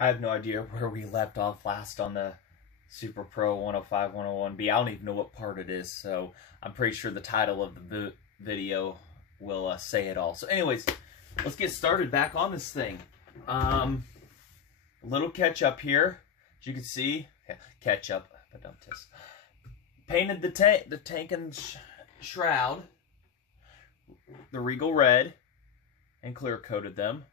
I have no idea where we left off last on the Super Pro 105 101B. I don't even know what part it is, so I'm pretty sure the title of the video will say it all. So anyways, let's get started back on this thing. A little catch up here. As you can see, catch up, but don't test. Painted the tank and shroud, the Regal red, and clear coated them.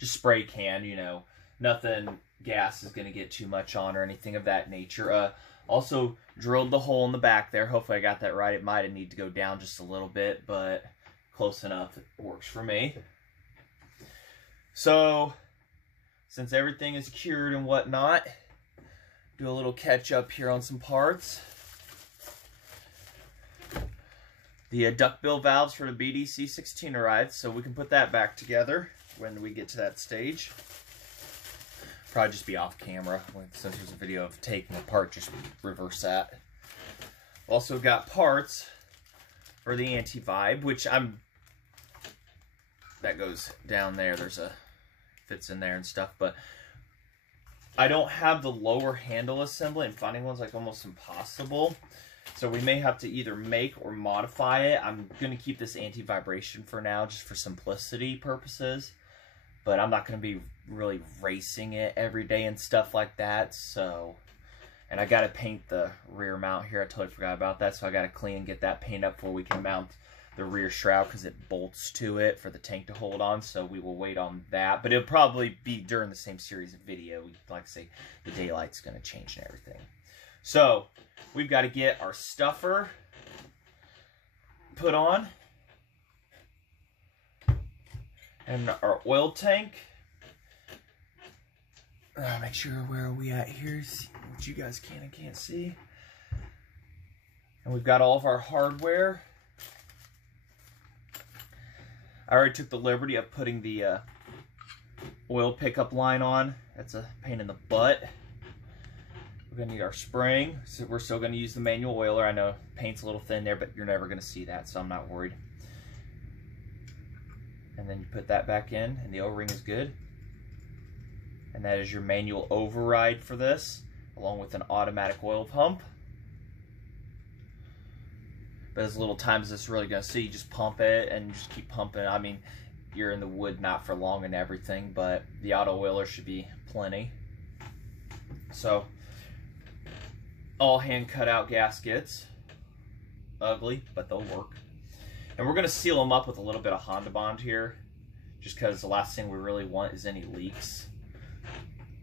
Just spray can, you know, nothing gas is going to get too much on or anything of that nature. Also drilled the hole in the back there. Hopefully I got that right. It might have need to go down just a little bit, but close enough. It works for me. So, since everything is cured and whatnot, do a little catch up here on some parts. The duckbill valves for the BDC 16 arrived, so we can put that back together when we get to that stage. Probably just be off camera, since there's a video of taking apart, just reverse that. Also got parts for the anti-vibe, which that goes down there. There's a, fits in there and stuff, but I don't have the lower handle assembly, and finding one's like almost impossible. So we may have to either make or modify it. I'm going to keep this anti-vibration for now, just for simplicity purposes. But I'm not going to be really racing it every day and stuff like that. So, and I got to paint the rear mount here. I totally forgot about that. So I got to clean and get that paint up before we can mount the rear shroud, because it bolts to it for the tank to hold on. So we will wait on that. But it'll probably be during the same series of video. Like I say, the daylight's going to change and everything. So we've got to get our stuffer put on. And our oil tank. Make sure where are we at here. See what you guys can and can't see. And we've got all of our hardware. I already took the liberty of putting the oil pickup line on. That's a pain in the butt. We're going to need our spring. So we're still going to use the manual oiler. I know paint's a little thin there, but you're never going to see that, so I'm not worried. And then you put that back in, and the O-ring is good. And that is your manual override for this, along with an automatic oil pump. But as little time as it's really going to see, you just pump it and just keep pumping. I mean, you're in the wood not for long and everything, but the auto oiler should be plenty. So, all hand cut out gaskets. Ugly, but they'll work. And we're going to seal them up with a little bit of Honda Bond here, just because the last thing we really want is any leaks.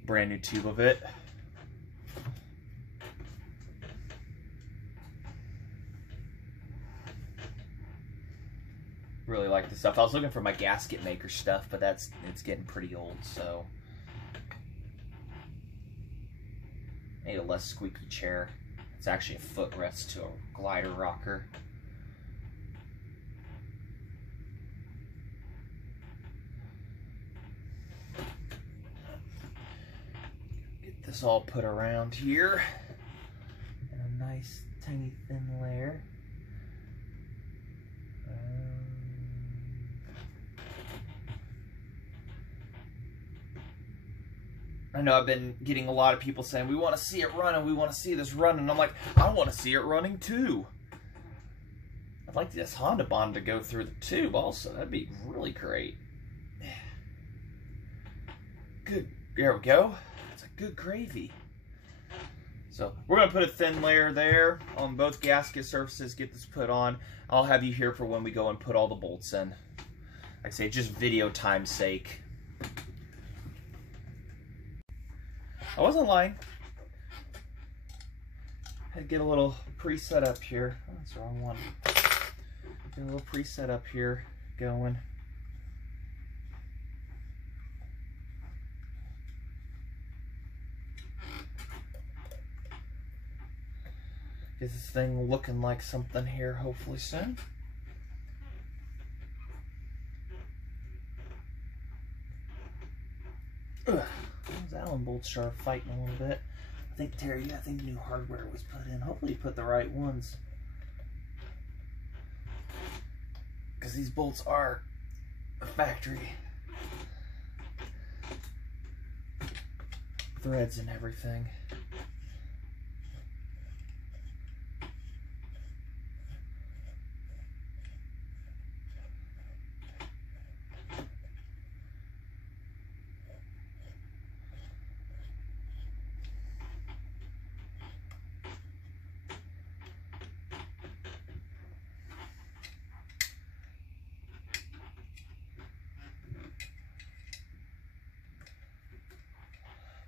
Brand new tube of it. Really like this stuff. I was looking for my gasket maker stuff, but it's getting pretty old, so need a less squeaky chair. It's actually a footrest to a glider rocker. Get this all put around here in a nice tiny thin layer. I know I've been getting a lot of people saying, we want to see it running, we want to see this running. I'm like, I want to see it running too. I'd like this Honda Bond to go through the tube also. That'd be really great. Good, there we go. It's a good gravy. So we're going to put a thin layer there on both gasket surfaces, get this put on. I'll have you here for when we go and put all the bolts in. Like I say, just video time's sake. I wasn't lying. Had to get a little preset up here. Oh, that's the wrong one. Get a little preset up here going. Get this thing looking like something here hopefully soon. Ugh. Those Allen bolts are fighting a little bit. I think Terry, I think new hardware was put in. Hopefully you put the right ones. Because these bolts are a factory. threads and everything.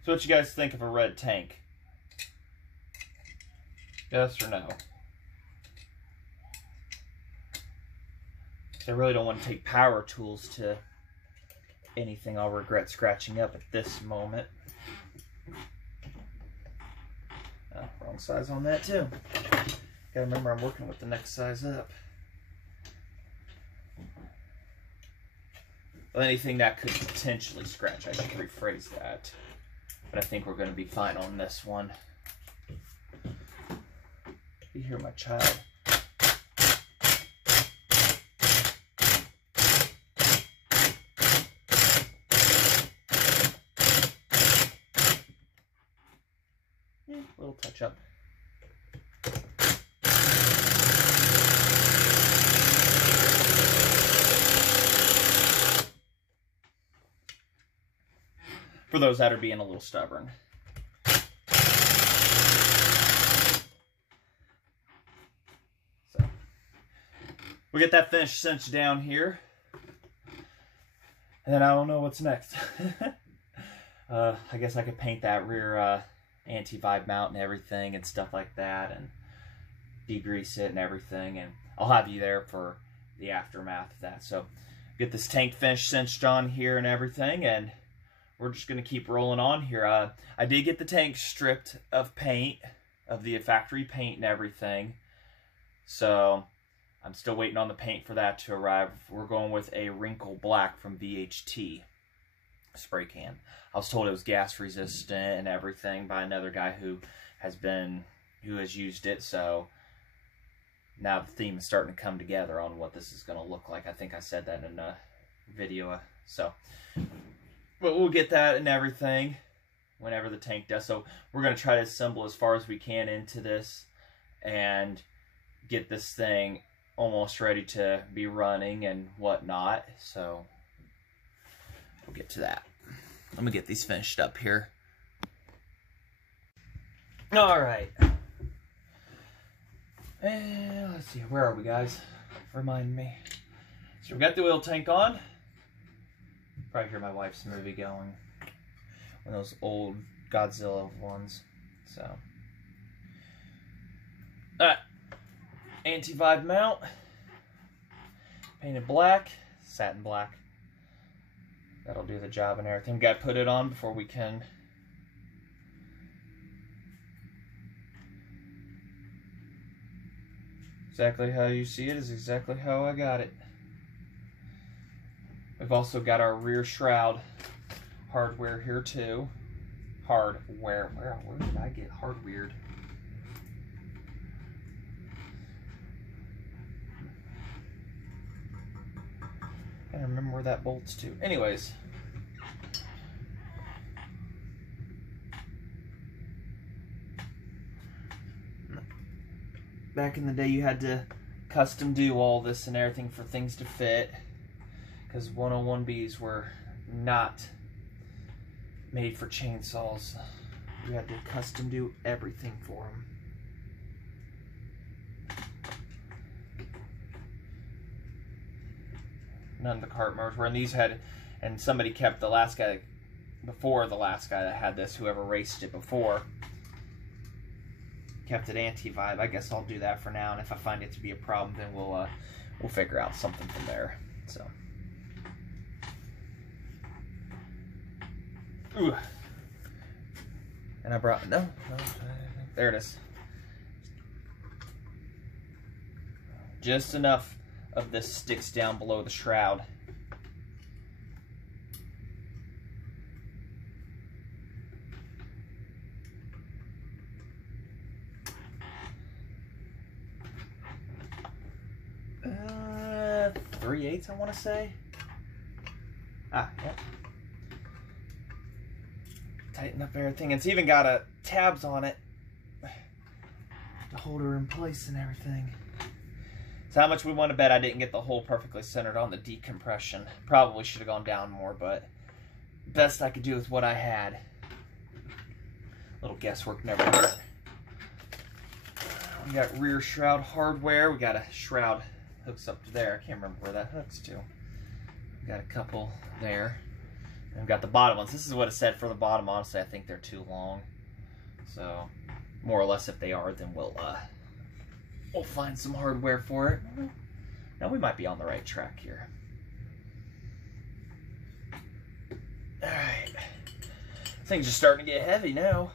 So what you guys think of a red tank? Yes or no? I really don't want to take power tools to anything I'll regret scratching up at this moment. Wrong size on that too. Gotta remember I'm working with the next size up. Well, anything that could potentially scratch, I should rephrase that. But I think we're going to be fine on this one. You hear my child. A little touch up. For those that are being a little stubborn. So we get that finished cinched down here. And then I don't know what's next. I guess I could paint that rear anti-vibe mount and everything and stuff like that and degrease it and everything, and I'll have you there for the aftermath of that. So get this tank finished cinched on here and everything, and we're just going to keep rolling on here. I did get the tank stripped of paint, of the factory paint and everything, so I'm still waiting on the paint for that to arrive. We're going with a wrinkle black from VHT spray can. I was told it was gas resistant and everything by another guy who has used it, so now the theme is starting to come together on what this is going to look like. I think I said that in a video. So, but we'll get that and everything whenever the tank does. So we're going to try to assemble as far as we can into this and get this thing almost ready to be running and whatnot. So we'll get to that. Let me get these finished up here. All right. And let's see, where are we, guys? Remind me. So we got the oil tank on. Probably hear my wife's movie going. One of those old Godzilla ones. So. Alright. Anti-vibe mount. Painted black. Satin black. That'll do the job and everything. Got to put it on before we can exactly how you see it is exactly how I got it. We've also got our rear shroud hardware here too. Hardware. Where did I get hardware? I don't remember where that bolts to. Anyways. Back in the day, you had to custom do all this and everything for things to fit, because 101Bs were not made for chainsaws. You had to custom do everything for them. None of the cart motors were, and these had, and somebody kept the last guy, before the last guy that had this, whoever raced it before, kept it anti-vibe. I guess I'll do that for now, and if I find it to be a problem, then we'll figure out something from there. So, ooh, and I brought no, there it is. Just enough of this sticks down below the shroud. Uh, 3/8 I want to say. Ah, yeah. Tighten up everything. It's even got tabs on it to hold her in place and everything. So how much we want to bet I didn't get the hole perfectly centered on the decompression. Probably should have gone down more, but best I could do with what I had. Little guesswork never hurt. We got rear shroud hardware. We got a shroud hooks up to there. I can't remember where that hooks to. We got a couple there. And we've got the bottom ones. This is what it said for the bottom. Honestly, I think they're too long. So, more or less, if they are, then we'll find some hardware for it. Now we might be on the right track here. All right, things are starting to get heavy now.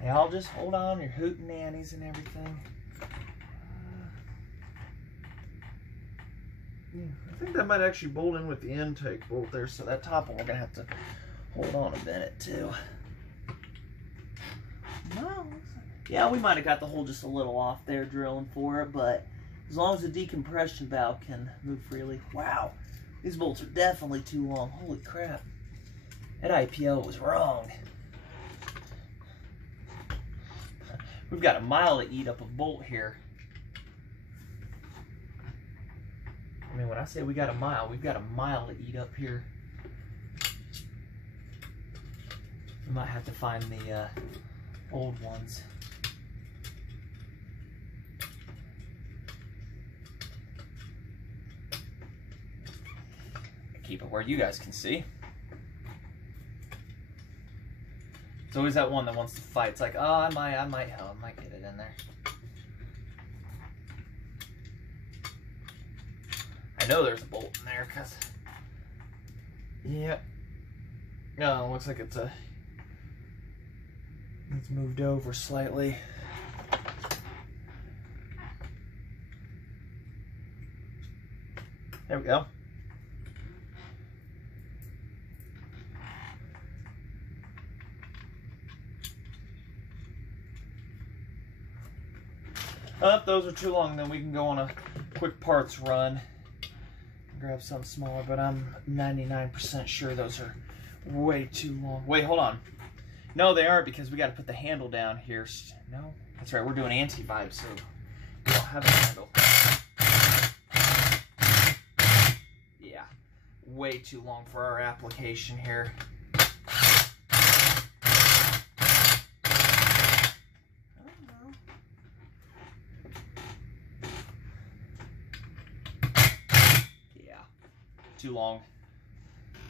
Hey, I'll just hold on, your hootin' nannies and everything. Yeah, I think that might actually bolt in with the intake bolt there, so that top one we're gonna have to hold on a minute too. No, yeah, we might have got the hole just a little off there drilling for it, but as long as the decompression valve can move freely. Wow, these bolts are definitely too long. Holy crap, that IPO was wrong. We've got a mile to eat up a bolt here. I mean, when I say we got a mile, we've got a mile to eat up here. We might have to find the old ones. Keep it where you guys can see. It's always that one that wants to fight. It's like, oh, I might get it in there. I know there's a bolt in there, cause yeah. No, it looks like it's moved over slightly. There we go. Those are too long, then we can go on a quick parts run. Grab something smaller, but I'm 99% sure those are way too long. Wait, hold on. No, they aren't, because we got to put the handle down here. No, that's right, we're doing anti-vibe, so we don't have a handle. Yeah, way too long for our application here. Too long.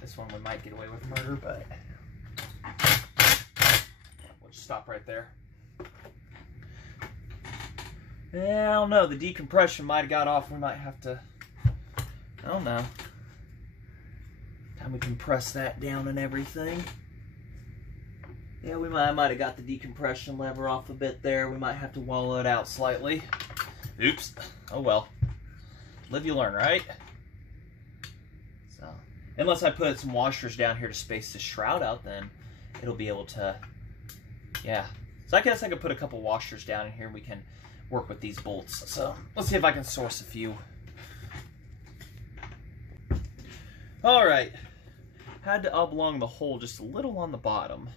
This one we might get away with murder, but we'll just stop right there. Yeah, I don't know. The decompression might have got off. We might have to, I don't know. Time we compress that down and everything. Yeah, I might have got the decompression lever off a bit there. We might have to wallow it out slightly. Oops. Oh well. Live you learn, right? So, unless I put some washers down here to space the shroud out, then it'll be able to, yeah. So I guess I could put a couple washers down in here and we can work with these bolts. So let's see if I can source a few. All right, had to oblong the hole just a little on the bottom.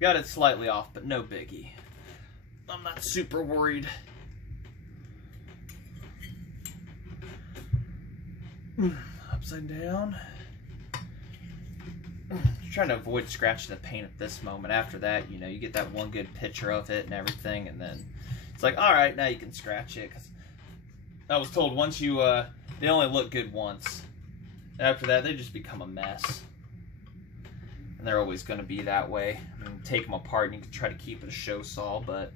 Got it slightly off, but no biggie. I'm not super worried. Upside down. Trying to avoid scratching the paint at this moment. After that, you know, you get that one good picture of it and everything, and then it's like, all right, now you can scratch it. Because I was told once you, they only look good once. After that, they just become a mess. And they're always going to be that way. I mean, take them apart and you can try to keep it a show saw, but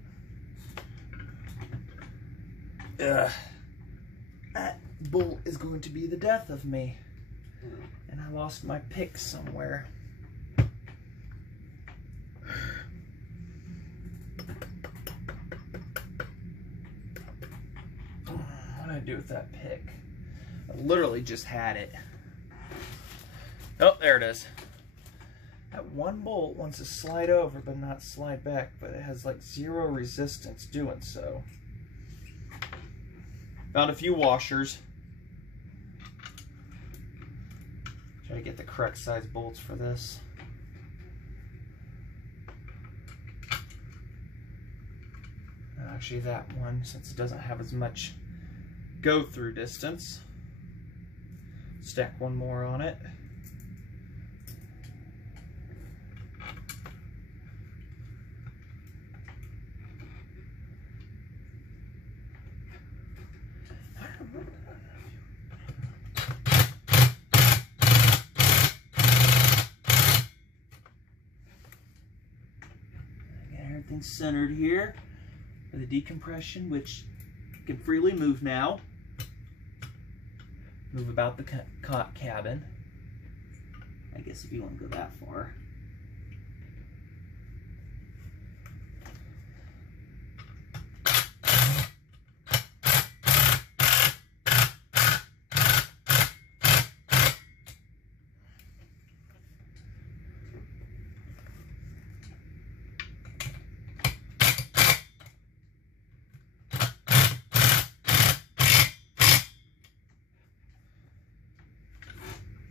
that bolt is going to be the death of me. And I lost my pick somewhere. What did I do with that pick? I literally just had it. Oh, there it is. That one bolt wants to slide over but not slide back, but it has like zero resistance doing so. Found a few washers. Try to get the correct size bolts for this. Actually, that one, since it doesn't have as much go through distance, stack one more on it. Everything's centered here for the decompression, which can freely move now. Move about the cabin, I guess, if you want to go that far.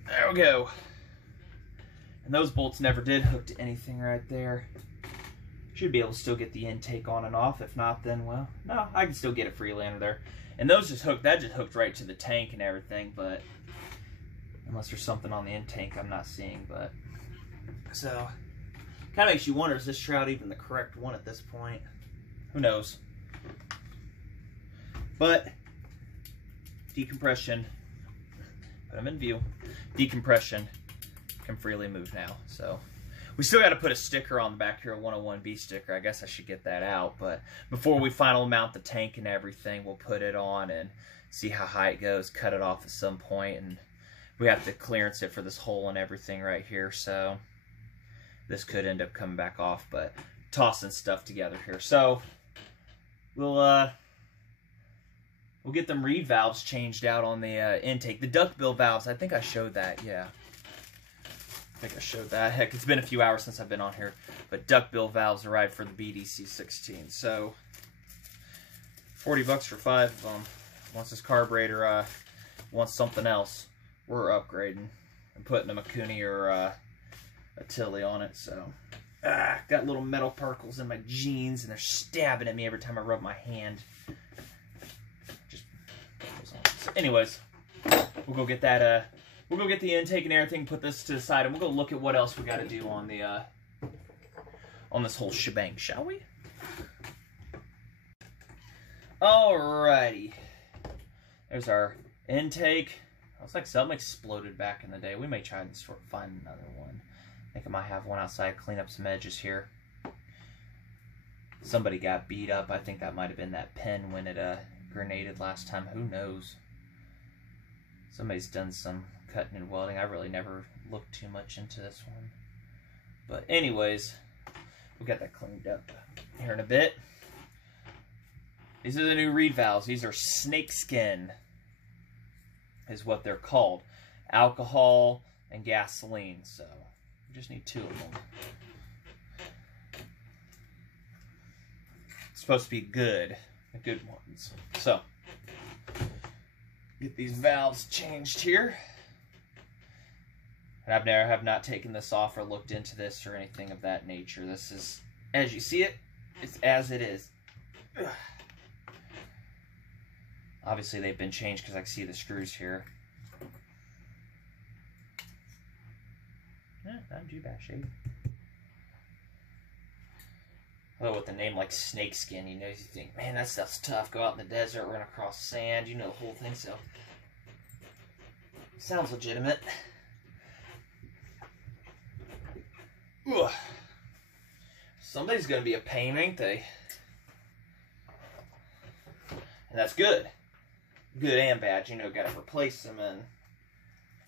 There we go. And those bolts never did hook to anything right there. Should be able to still get the intake on and off. If not, then, well, no, I can still get it freely under there. And those just hooked, that just hooked right to the tank and everything, but unless there's something on the intake I'm not seeing, but so kind of makes you wonder, is this shroud even the correct one at this point? Who knows? But decompression, put them in view. Decompression can freely move now. So we still got to put a sticker on the back here, a 101B sticker. I guess I should get that out. But before we final mount the tank and everything, we'll put it on and see how high it goes, cut it off at some point, and we have to clearance it for this hole and everything right here. So this could end up coming back off, but tossing stuff together here. So we'll get them reed valves changed out on the intake. The duckbill valves, I think I showed that, yeah. I think I showed that. Heck, it's been a few hours since I've been on here. But duckbill valves arrived for the BDC-16. So, 40 bucks for 5 of them. Once this carburetor wants something else, we're upgrading and putting a Mikuni or a Tilly on it. So, got little metal particles in my jeans, and they're stabbing at me every time I rub my hand. So anyways, we'll go get that. We'll go get the intake and everything. Put this to the side, and we'll go look at what else we got to do on the on this whole shebang, shall we? Alrighty. There's our intake. Looks like something exploded back in the day. We may try and find another one. I think I might have one outside. Clean up some edges here. Somebody got beat up. I think that might have been that pin when it grenaded last time. Who knows? Somebody's done some cutting and welding. I really never looked too much into this one. But anyways, we'll get that cleaned up here in a bit. These are the new reed valves. These are snakeskin is what they're called. Alcohol and gasoline. So we just need 2 of them. It's supposed to be good. The good ones. So get these valves changed here. And I have not taken this off or looked into this or anything of that nature. This is, as you see it, it's as it is. Ugh. Obviously they've been changed because I can see the screws here. Not too bad shape. Although with the name like snakeskin, you know, you think, man, that stuff's tough. Go out in the desert, run across sand, you know the whole thing, so sounds legitimate. Ugh. Somebody's gonna be a pain, ain't they? And that's good. Good and bad, you know, gotta replace them, and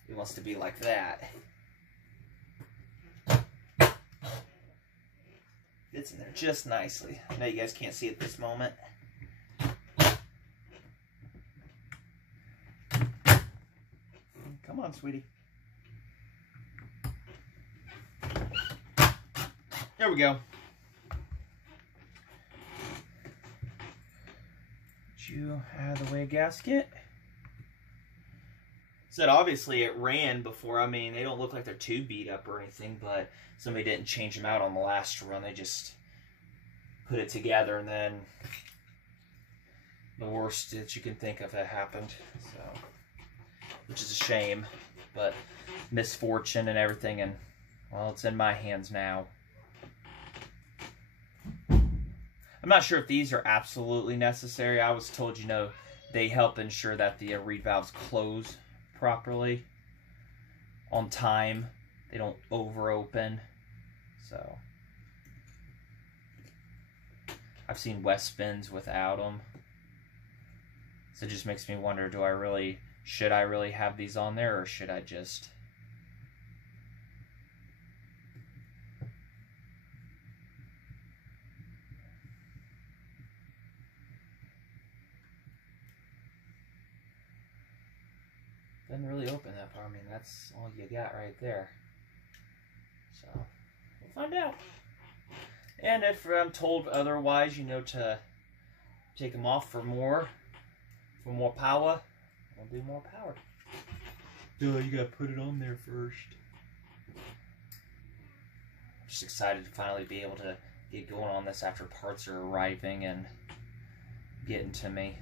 he wants to be like that. Fits in there just nicely. I know you guys can't see it this moment. Come on, sweetie. There we go. Get you out of the way, gasket. Said obviously it ran before. I mean, they don't look like they're too beat up or anything, but somebody didn't change them out on the last run. They just put it together, and then the worst that you can think of that happened. So, which is a shame, but misfortune and everything, and well, it's in my hands now. I'm not sure if these are absolutely necessary. I was told, you know, they help ensure that the reed valves close properly on time. They don't over open. So I've seen West Spins without them. So it just makes me wonder, should I really have these on there, or should I just... Doesn't really open that far. I mean, that's all you got right there. So, we'll find out. And if I'm told otherwise, you know, to take them off for more power, we'll do more power. Duh, you gotta put it on there first. I'm just excited to finally be able to get going on this after parts are arriving and getting to me.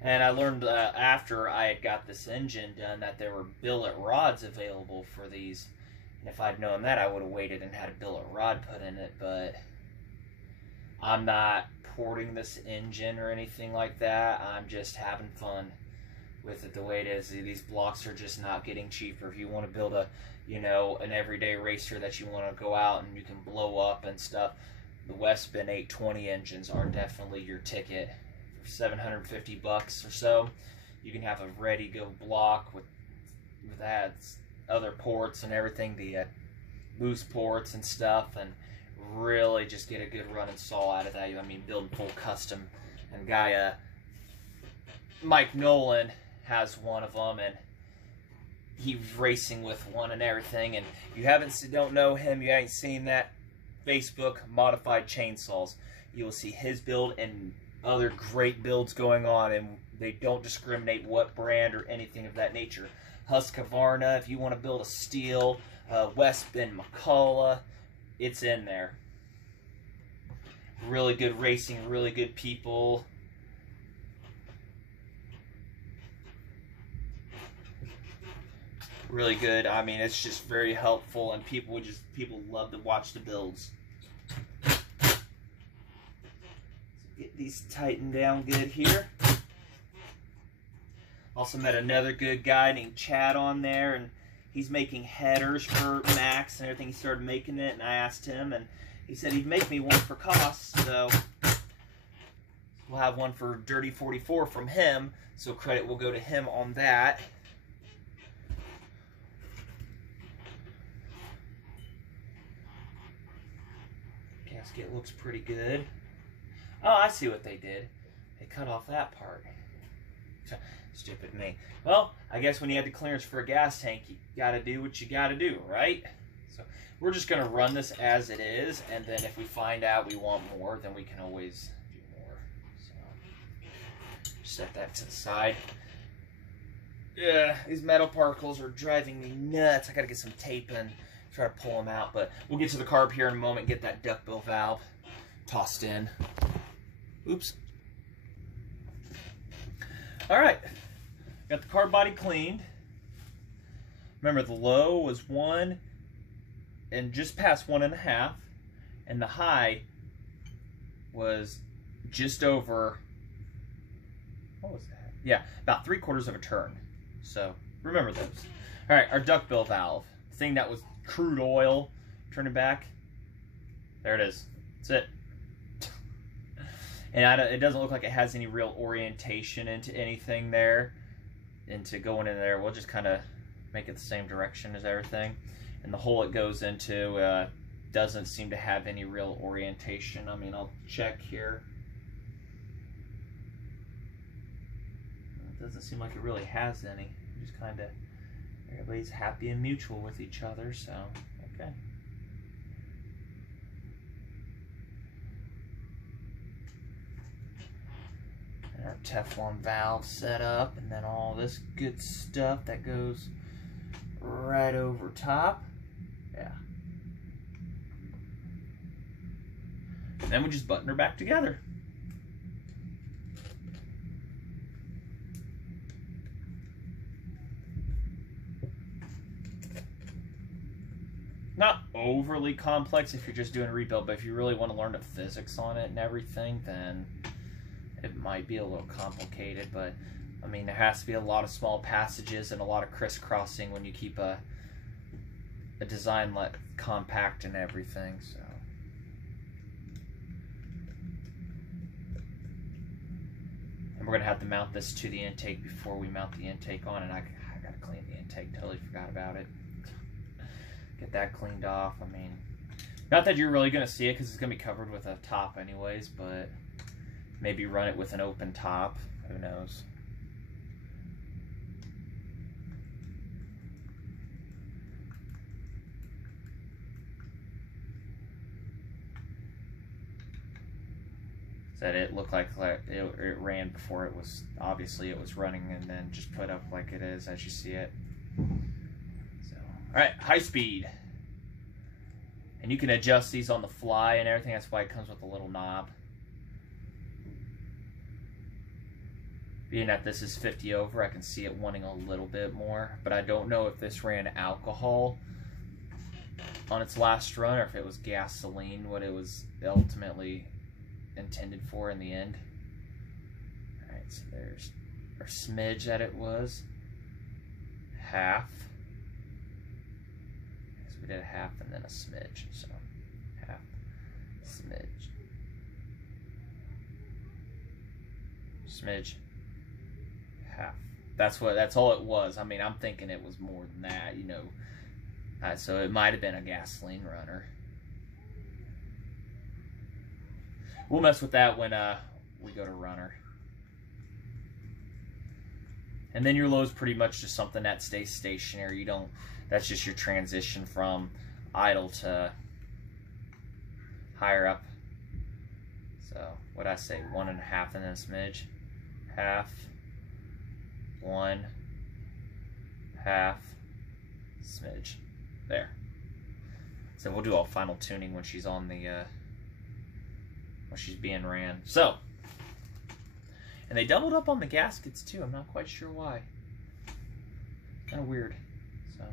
And I learned after I had got this engine done that there were billet rods available for these. And if I'd known that, I would have waited and had a billet rod put in it. But I'm not porting this engine or anything like that. I'm just having fun with it the way it is. These blocks are just not getting cheaper. If you want to build a, you know, an everyday racer that you want to go out and you can blow up and stuff, the Westspin 820 engines are definitely your ticket. $750 or so, you can have a ready-go block with that other ports and everything, the loose ports and stuff, and really just get a good running saw out of that. I mean, building full custom. And guy Mike Nolan has one of them, and he's racing with one and everything. And you don't know him, you ain't seen that Facebook modified chainsaws. You will see his build and other great builds going on, and they don't discriminate what brand or anything of that nature. Husqvarna, if you want to build a steel, Westspin, McCulloch, it's in there. Really good racing, really good people. Really good. I mean, it's just very helpful, and people love to watch the builds. Get these tightened down good here. Also met another good guy named Chad on there, and he's making headers for Max and everything. He started making it, and I asked him, and he said he'd make me one for cost, so we'll have one for Dirty 44 from him, so credit will go to him on that. Gasket looks pretty good. Oh, I see what they did. They cut off that part. Stupid me. Well, I guess when you have the clearance for a gas tank, you gotta do what you gotta do, right? So we're just gonna run this as it is, and then if we find out we want more, then we can always do more. So set that to the side. Yeah, these metal particles are driving me nuts. I gotta get some tape and try to pull them out, but we'll get to the carb here in a moment, get that duckbill valve tossed in. Oops. Alright, got the carb body cleaned. Remember, the low was 1 and just past 1.5, and the high was just over, what was that? Yeah, about 3/4 of a turn. So remember those. Alright, our duckbill valve, thing that was crude oil, turning back. There it is. That's it. And it doesn't look like it has any real orientation into anything there. Into going in there, we'll just kind of make it the same direction as everything. And the hole it goes into doesn't seem to have any real orientation. I mean, I'll check here. It doesn't seem like it really has any. Just kind of Everybody's happy and mutual with each other, so okay. And our Teflon valve set up, and then all this good stuff that goes right over top. Yeah. And then we just button her back together. Not overly complex if you're just doing a rebuild, but if you really want to learn the physics on it and everything, then it might be a little complicated. But I mean, there has to be a lot of small passages and a lot of crisscrossing when you keep a design like compact and everything. So and we're gonna have to mount this to the intake before we mount the intake on, and I gotta clean the intake. Totally forgot about it. Get that cleaned off. I mean, not that you're really going to see it because it's going to be covered with a top anyways, but maybe run it with an open top. Who knows? That it looked like it ran before it was, obviously it was running, and then just put up like it is as you see it. All right, high speed. And you can adjust these on the fly and everything. That's why it comes with a little knob. Being that this is 50 over, I can see it wanting a little bit more. But I don't know if this ran alcohol on its last run or if it was gasoline, what it was ultimately intended for in the end. All right, so there's our smidge that it was. Half. We did a half and then a smidge, so half, smidge, smidge, half. That's all it was. I mean, I'm thinking it was more than that, you know. So it might have been a gasoline runner. We'll mess with that when we go to runner. And then your low is pretty much just something that stays stationary. You don't. That's just your transition from idle to higher up. So what I say, 1.5 and then a smidge, half, 1, half, smidge. There. So we'll do all final tuning when she's on the when she's being ran. So, and they doubled up on the gaskets too. I'm not quite sure why. Kind of weird. So.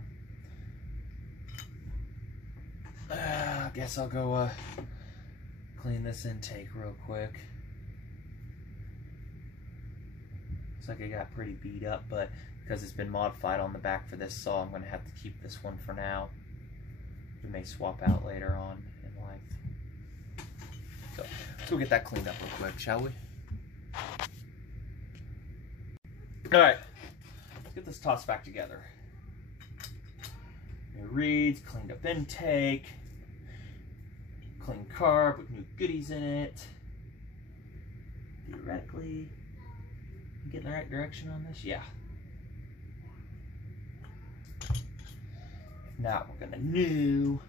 I guess I'll go clean this intake real quick. Looks like it got pretty beat up, but because it's been modified on the back for this saw, I'm going to have to keep this one for now. We may swap out later on in life. So let's go get that cleaned up real quick, shall we? Alright, let's get this tossed back together. New reeds, cleaned up intake, clean carb with new goodies in it. Theoretically, you get in the right direction on this? Yeah. If not, we're gonna new.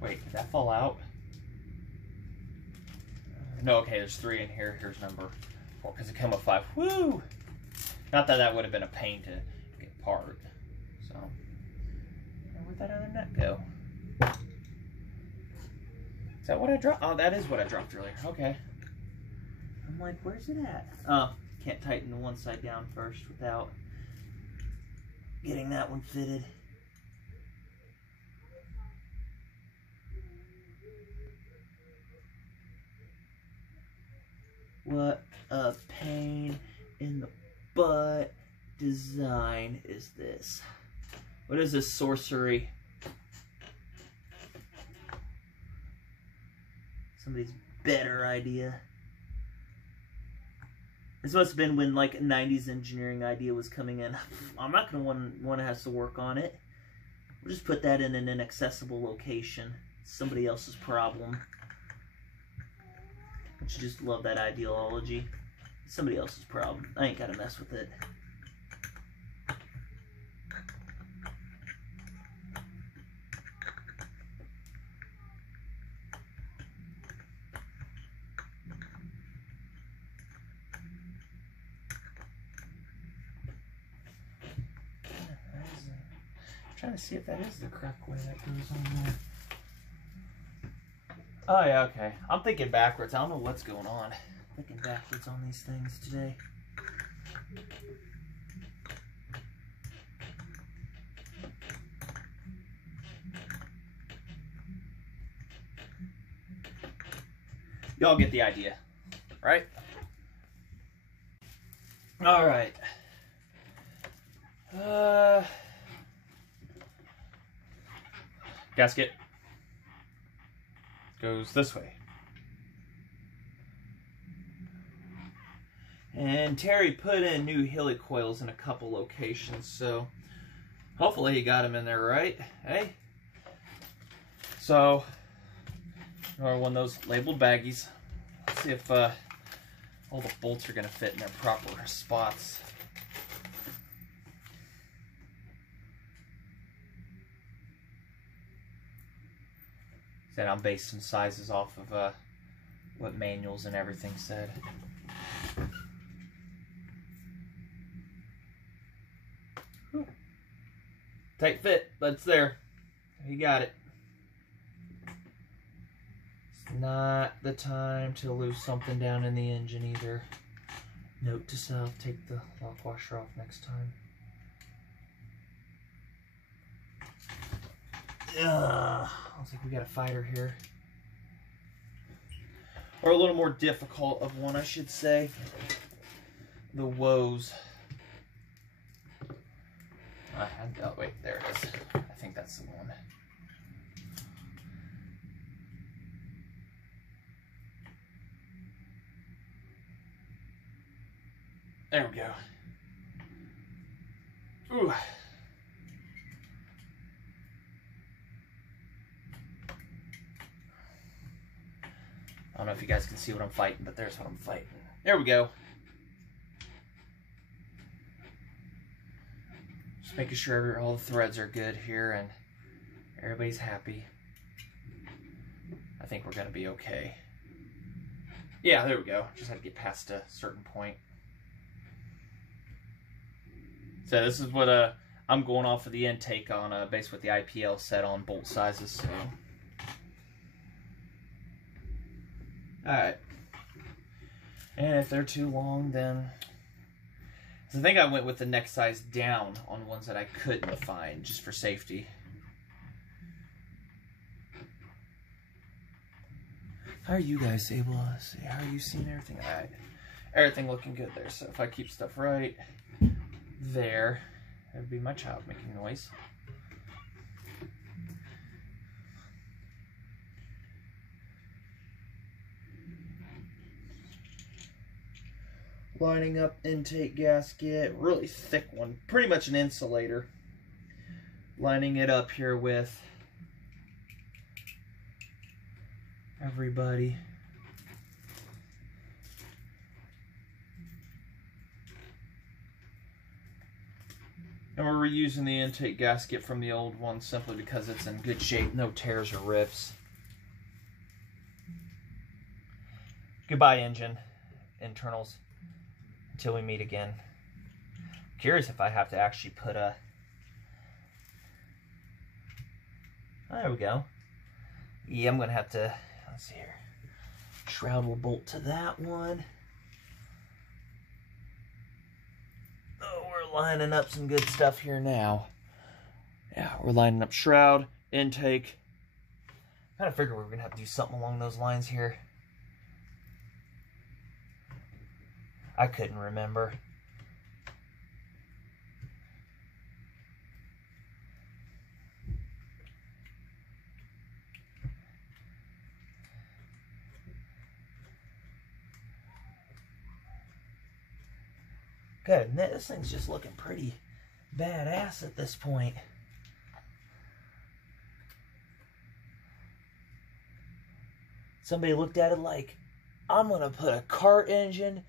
Wait, did that fall out? No, okay, there's 3 in here. Here's number 4, because it came with 5. Woo! Not that that would have been a pain to get apart. So, where'd that other nut go? Is that what I dropped? Oh, that is what I dropped earlier. Okay. I'm like, where's it at? Oh, can't tighten the one side down first without getting that one fitted. What a pain in the butt design is this? What is this sorcery? Somebody's better idea. This must have been when like a 90s engineering idea was coming in. I'm not gonna want to have to work on it. We'll just put that in an inaccessible location. It's somebody else's problem. Don't you just love that ideology? It's somebody else's problem. I ain't gotta mess with it. Trying to see if that is the correct way that goes on there. Oh yeah, okay. I'm thinking backwards. I don't know what's going on. Thinking backwards on these things today. Y'all get the idea, right? All right. Gasket goes this way. And Terry put in new helicoils in a couple locations, so hopefully he got them in there right. Hey? So, another one of those labeled baggies. Let's see if all the bolts are going to fit in their proper spots. Said I'm basing sizes off of what manuals and everything said. Whew. Tight fit, but it's there. You got it. It's not the time to lose something down in the engine either. Note to self, take the lock washer off next time. Looks like we got a fighter here. Or a little more difficult of one, I should say. The woes. Oh, wait, there it is. I think that's the one. There we go. Ooh. I don't know if you guys can see what I'm fighting, but there's what I'm fighting. There we go. Just making sure all the threads are good here and everybody's happy. I think we're going to be okay. Yeah, there we go. Just had to get past a certain point. So this is what I'm going off of the intake on based with the IPL set on bolt sizes. So. Alright. And if they're too long, then... I think I went with the neck size down on ones that I couldn't find, just for safety. How are you guys able to see? How are you seeing everything? Alright. Everything looking good there. So if I keep stuff right there, that would be my child making noise. Lining up intake gasket, really thick one, pretty much an insulator. Lining it up here with everybody. And we're reusing the intake gasket from the old one simply because it's in good shape, no tears or rips. Goodbye, engine, internals. Until we meet again. Curious if I have to actually put a... There we go. Yeah, I'm going to have to... Let's see here. Shroud will bolt to that one. Oh, we're lining up some good stuff here now. Yeah, we're lining up shroud, intake. I kind of figured we were going to have to do something along those lines here. I couldn't remember. Good, this thing's just looking pretty badass at this point. somebody looked at it like, I'm going to put a kart engine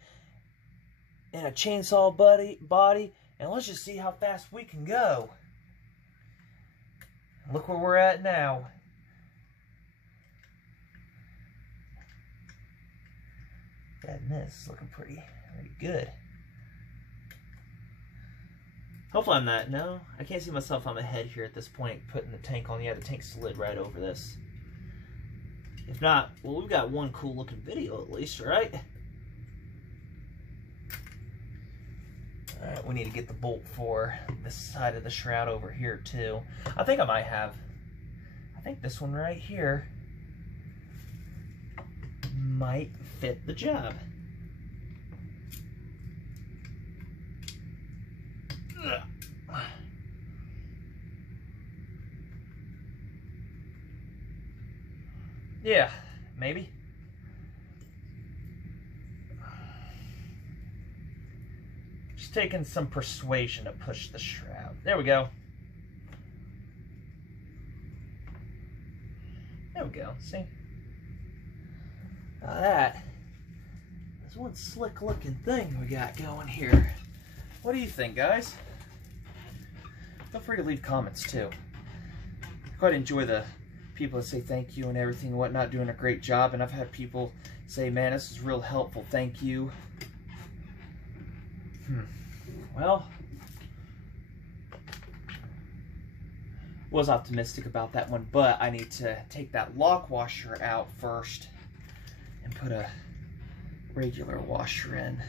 in a chainsaw body, and let's just see how fast we can go. Look where we're at now. That mist is looking pretty good. Hopefully I'm not. No, I can't see myself on my head here at this point putting the tank on. Yeah, the tank slid right over this. If not, well, we've got one cool looking video at least, right? Alright, we need to get the bolt for this side of the shroud over here too. I think this one right here might fit the job. Yeah, maybe. Just taking some persuasion to push the shroud. There we go. There we go, see? Now that's one slick looking thing we got going here. What do you think, guys? Feel free to leave comments too. I quite enjoy the people that say thank you and everything and whatnot, doing a great job, and I've had people say, man, this is real helpful, thank you. Well, was optimistic about that one, but I need to take that lock washer out first and put a regular washer in.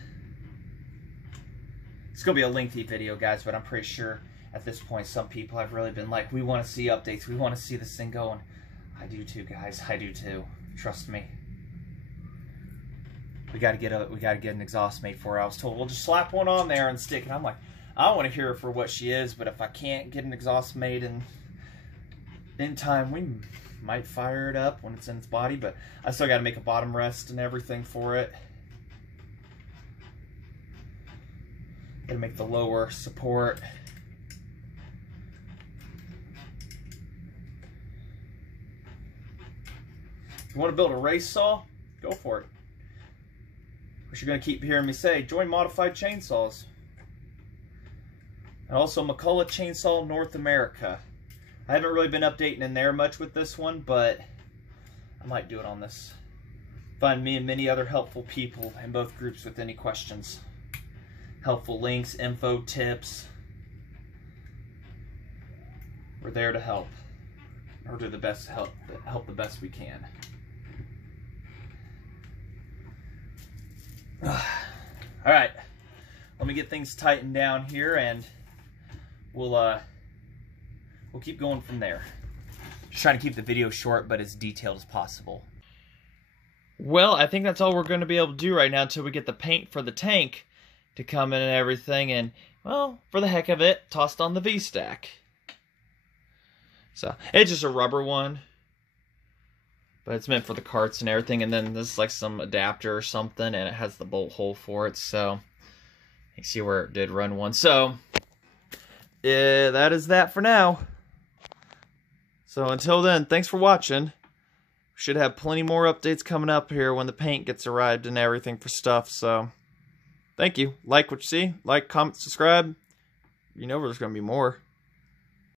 It's gonna be a lengthy video, guys, but I'm pretty sure at this point some people have really been like, we want to see updates, we want to see this thing going. I do too, guys. I do too. Trust me. We gotta get an exhaust made for her. I was told, well, just slap one on there and stick it. I'm like, I want to hear her for what she is, but if I can't get an exhaust made in time, we might fire it up when it's in its body, but I still gotta make a bottom rest and everything for it. Gotta make the lower support. If you want to build a race saw, go for it. But you're going to keep hearing me say, join Modified Chainsaws. And also McCulloch Chainsaw North America. I haven't really been updating in there much with this one, but I might do it on this. Find me and many other helpful people in both groups with any questions. Helpful links, info, tips. We're there to help. Or do the best help the best we can. Alright, let me get things tightened down here and we'll keep going from there. Just trying to keep the video short but as detailed as possible. Well, I think that's all we're going to be able to do right now until we get the paint for the tank to come in and everything, and, well, for the heck of it, tossed on the V-stack. So, it's just a rubber one. But it's meant for the carts and everything, and then this is like some adapter or something, and it has the bolt hole for it, so you can see where it did run one. So, yeah, that is that for now. So until then, thanks for watching. We should have plenty more updates coming up here when the paint gets arrived and everything for stuff, so thank you. Like what you see, like, comment, subscribe. You know there's going to be more.